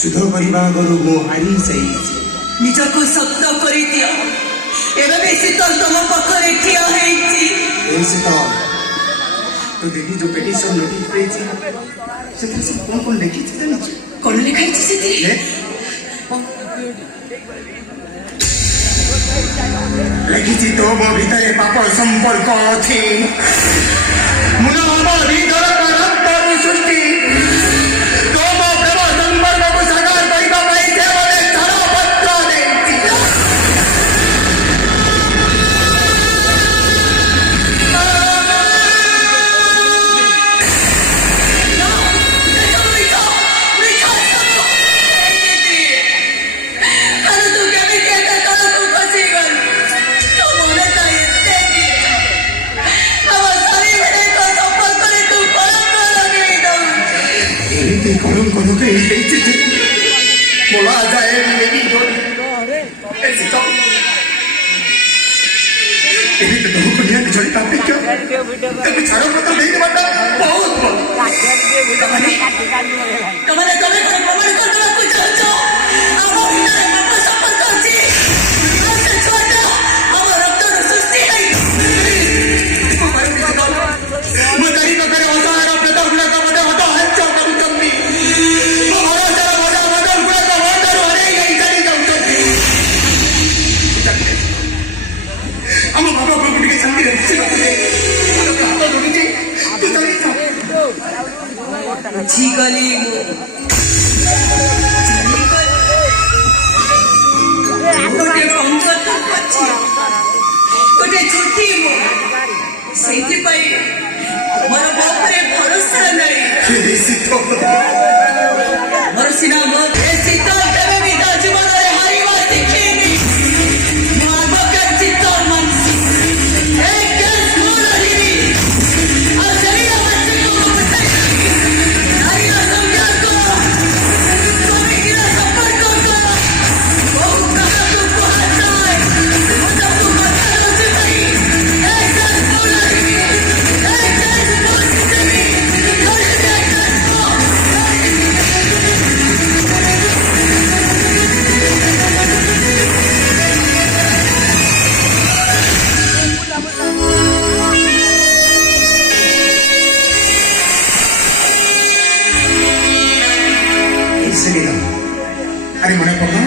ଯୁଦ୍ଧ କରିବା ଆଗରୁ ମୁଁ ହାରି ଯାଇଛି। ନିଜକୁ ଶକ୍ତ କରିଦିଅ। ଏବେ ବି ଶୀତଳ ତମ ପାଖରେ ଠିଆ ହେଇଛି। ଏ ଶୀତଳ, ତୁ ଦେଖି ଯୋଉ ପେଟିସନ ନୋଟିସ ଦେଇଛି ସେଥିରେ ସବୁ କଣ କଣ ଲେଖିଛି ଜାଣିଛୁ? କଣ ଲେଖା ହେଇଛି ସେଥିରେ? ଲେଖିଛି ତୋ ମୋ ଭିତରେ ପାପ ସମ୍ପର୍କ ଅଛି। ମୁଁ ଆମ ଭିତର ପରସ୍ପର ସୃଷ୍ଟି ତୋ ମୋ ପ୍ରେମ ସମ୍ପର୍କକୁ ସାକାର କରିବା ପାଇଁ ସେ ମୋତେ ଛାଡ଼ପତ୍ର ଦେଇଛି। कलम करो के बोला जाए मेरी ऐसी तो ये तो दो दुनिया की छोटी टॉपिक क्यों कभी छाड़ो पत्र नहीं देता बहुत कमाने कमाने कमाने कमाने को तो कुछ चाहो अब इधर पापा सफर करती आज छोटा अब रक्त सुस्ती है मदारी का करे होता है अपने तो गुना का मदद होता है चल कभी कभी झिगली गोटे पंगत गोटे छुट्टी मोर बापरे भरोसा नहीं मोर सिना मोर शीतल केवे भी ता जीवन रे हारिवा शिखेनी मो आगकर चित्तौर मनसी एक गस मोर लिनी आ शरीर बच्चे को बताई नारिया समझा को तुम्हें गिरा सफर को बहुत कहा तुमको हंसा है मुझे तुम बता दो से भाई एक गस मोर लिनी एक गस मोर लिनी थोड़े देर अरे मन पका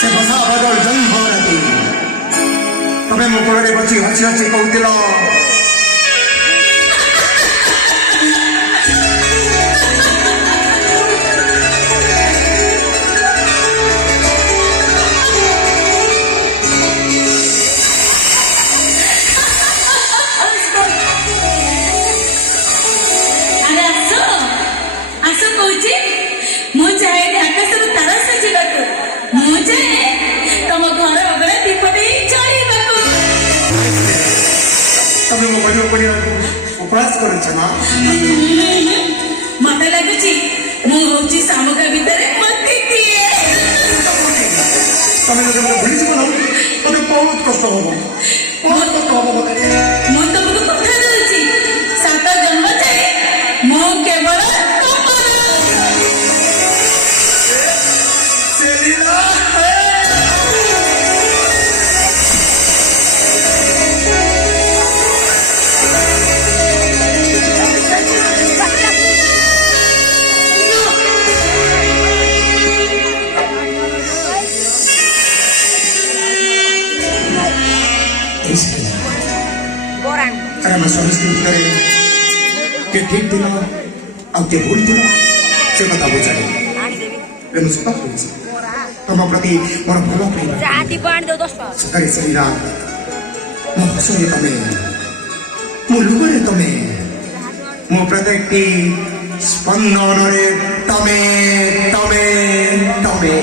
से बसा बदल जन्म भरती तमें मो कोड़े बची हसी हसी कहूतिल उपहास कर मत लगुची मुझे सामुका भीतर भूली जीवन मत बहुत कष्ट हम बहुत कष्ट हम मु तुमको कथा दूची 7 जन्म जाए मु केवल अरे मैं स्वामी करे के ठीक दिन आउते भूल दिन से कथा बुझाले रे मुझे पता है तुम प्रति मोर भलो पे जाति बाण दो दोस्त सकारी सरीरा मो हसोए तमे मो लुगरे तमे मो प्रत्येक टी स्पंदन रे तमे तमे तमे